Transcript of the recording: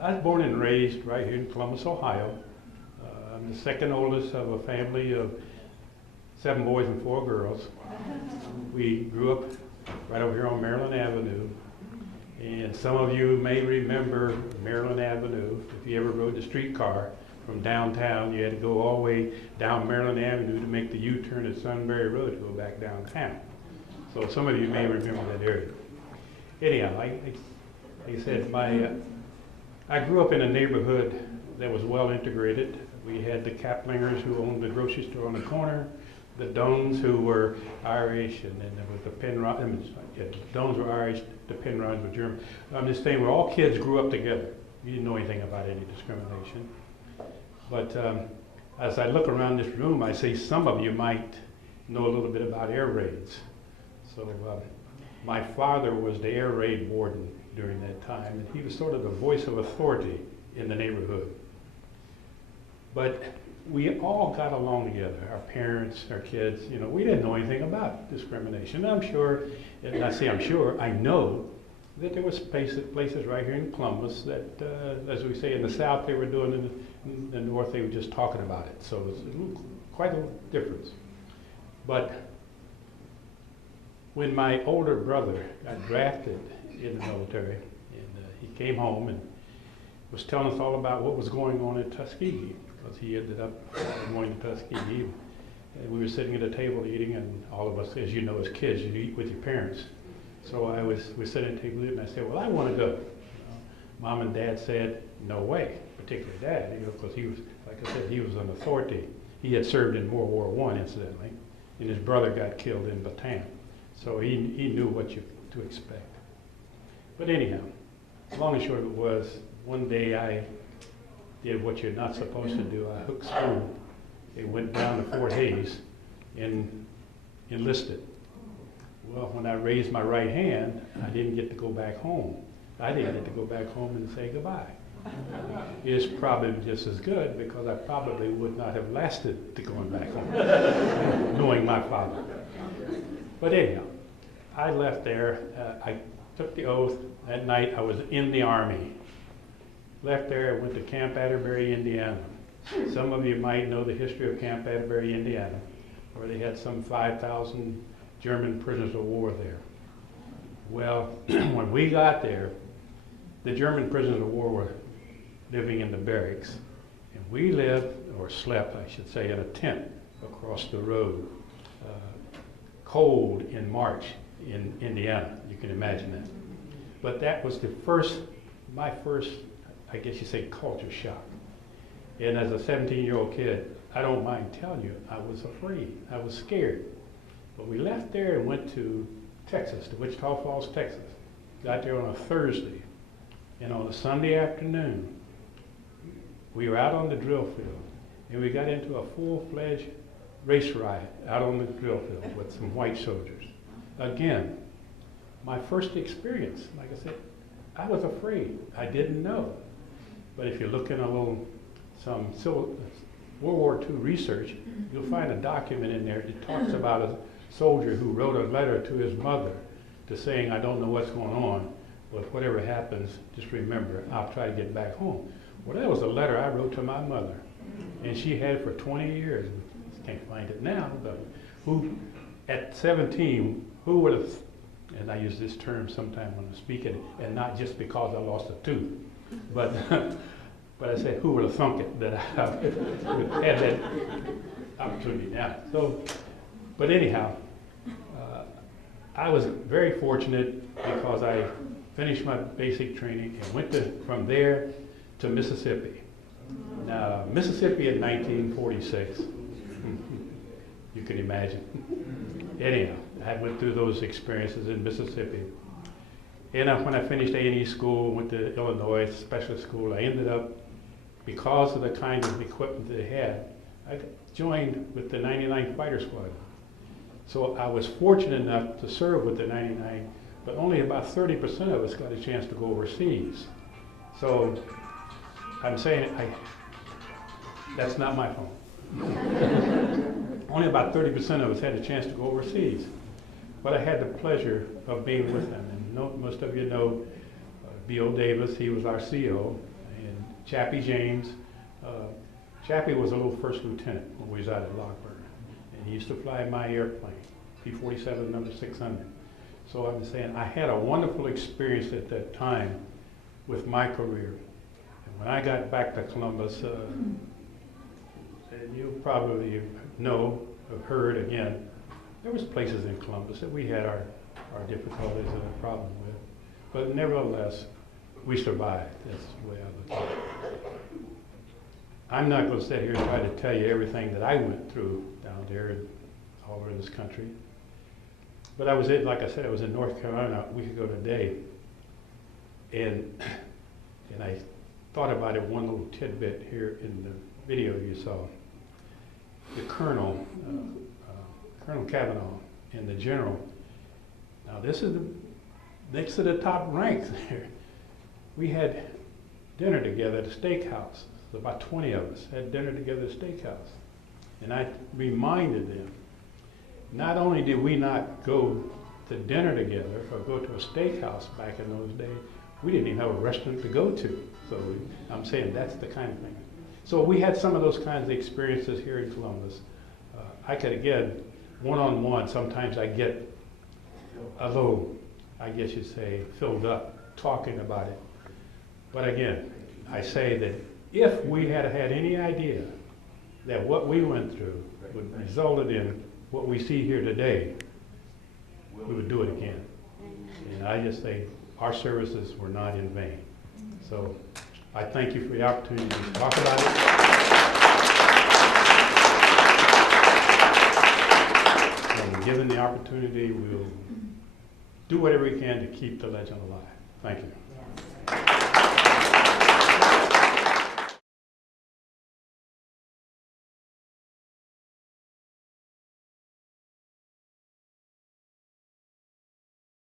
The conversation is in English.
I was born and raised right here in Columbus, Ohio. I'm the second oldest of a family of 7 boys and 4 girls. We grew up right over here on Maryland Avenue. And some of you may remember Maryland Avenue. If you ever rode the streetcar from downtown, you had to go all the way down Maryland Avenue to make the U-turn at Sunbury Road to go back downtown. So some of you may remember that area. Anyhow, like I said, I grew up in a neighborhood that was well integrated. We had the Kaplingers who owned the grocery store on the corner, the Dones who were Irish, and then there was the Penrod. The Dones were Irish, the Penrods were German. I'm just saying, where all kids grew up together. You didn't know anything about any discrimination. But as I look around this room, I see some of you might know a little bit about air raids. So my father was the air raid warden during that time, and he was sort of the voice of authority in the neighborhood. But we all got along together, our parents, our kids. You know, we didn't know anything about discrimination. And I'm sure, and I say I'm sure, I know that there was places right here in Columbus that, as we say in the South, they were doing, in the North, they were just talking about it. So it was quite a difference. But when my older brother got drafted in the military, and he came home and was telling us all about what was going on at Tuskegee, because he ended up going to Tuskegee. And we were sitting at a table eating, and all of us, as you know, as kids, you eat with your parents. So we sat at a table eating, and I said, well, I want to go. Mom and Dad said, no way, particularly Dad, because he was, like I said, he was an authority. He had served in World War I, incidentally, and his brother got killed in Bataan. So he knew what to expect. But anyhow, long and short of it was, one day I did what you're not supposed to do. I hooked spoon and went down to Fort Hays and enlisted. Well, when I raised my right hand, I didn't get to go back home. I didn't get to go back home and say goodbye. It's probably just as good, because I probably would not have lasted to going back home, knowing my father. But anyhow, I left there. I took the oath. That night I was in the Army. Left there, I went to Camp Atterbury, Indiana. Some of you might know the history of Camp Atterbury, Indiana, where they had some 5,000 German prisoners of war there. Well, when we got there, the German prisoners of war were living in the barracks, and we lived, or slept, I should say, in a tent across the road. Cold in March in Indiana, you can imagine that. But that was my first, I guess you say, culture shock. And as a 17-year-old kid, I don't mind telling you, I was afraid, I was scared. But we left there and went to Texas, to Wichita Falls, Texas. Got there on a Thursday, and on a Sunday afternoon, we were out on the drill field, and we got into a full-fledged race riot out on the drill field with some white soldiers. Again, my first experience, like I said, I was afraid. I didn't know. But if you look in some World War II research, you'll find a document in there that talks about a soldier who wrote a letter to his mother to saying, I don't know what's going on, but whatever happens, just remember, I'll try to get back home. Well, that was a letter I wrote to my mother, and she had it for 20 years. Can't find it now, but at 17, who would have, and I use this term sometime when I'm speaking, and not just because I lost a tooth, but I said, who would have thunk it that I had that opportunity now. So, but anyhow, I was very fortunate because I finished my basic training and went from there to Mississippi. Now, Mississippi in 1946, you can imagine. Anyhow, I went through those experiences in Mississippi. And when I finished A&E school, went to Illinois specialist school, I ended up, because of the kind of equipment they had, I joined with the 99th Fighter Squadron. So I was fortunate enough to serve with the 99, but only about 30% of us got a chance to go overseas. So I'm saying that's not my fault. Only about 30% of us had a chance to go overseas. But I had the pleasure of being with them. And most of you know B.O. Davis, he was our CO, Chappie James. Chappie was a little first lieutenant when we was out at Lockburn, and he used to fly my airplane, P-47 number 600. So I'm saying I had a wonderful experience at that time with my career. And when I got back to Columbus, and you probably know, have heard again, there was places in Columbus that we had our difficulties and a problem with. But nevertheless, we survived. That's the way I look at it. I'm not going to sit here and try to tell you everything that I went through down there and all over this country. But I was in, like I said, I was in North Carolina a week ago today, and I thought about it, one little tidbit here in the video you saw. The Colonel, Colonel Kavanaugh, and the General. Now this is next to the top ranks there. We had dinner together at a steakhouse. About 20 of us had dinner together at a steakhouse. And I reminded them, not only did we not go to dinner together or go to a steakhouse back in those days, we didn't even have a restaurant to go to. So I'm saying that's the kind of thing. So we had some of those kinds of experiences here in Columbus. I could, again, one-on-one, sometimes I get a little, I guess you'd say, filled up talking about it. But again, I say that if we had had any idea that what we went through would result in what we see here today, we would do it again. And I just say our services were not in vain. So I thank you for the opportunity to talk about it. And given the opportunity, we'll do whatever we can to keep the legend alive. Thank you.